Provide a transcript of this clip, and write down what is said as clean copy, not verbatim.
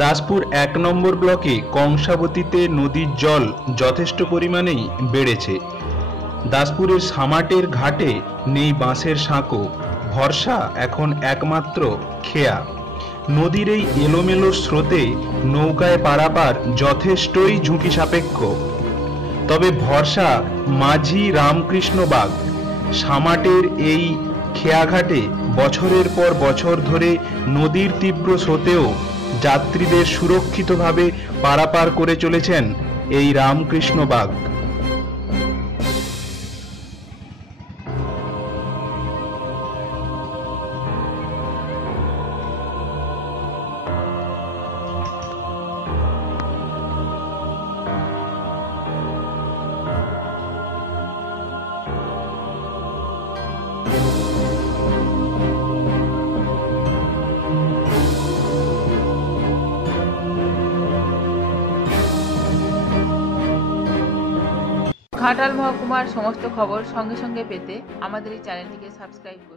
দাসপুর ১ নম্বর ব্লকে কংসাবতীতে নদীর জল যথেষ্ট পরিমাণেই বেড়েছে। দাসপুরের সামাটের ঘাটে নেই বাঁশের সাঁকো, ভরসা এখন একমাত্র খেয়া। নদীর এই এলোমেলো স্রোতে নৌকায় পারাপার যথেষ্টই ঝুঁকি সাপেক্ষ। তবে ভরসা মাঝি রামকৃষ্ণ বাগ। সামাটের এই খেয়াঘাটে বছরের পর বছর ধরে নদীর তীব্র স্রোতেও যাত্রীদের সুরক্ষিতভাবে পারাপার করে চলেছেন এই রামকৃষ্ণ বাগ। ঘাটাল মহকুমার সমস্ত খবর সঙ্গে সঙ্গে পেতে আমাদের এই চ্যানেলটিকে সাবস্ক্রাইব করুন।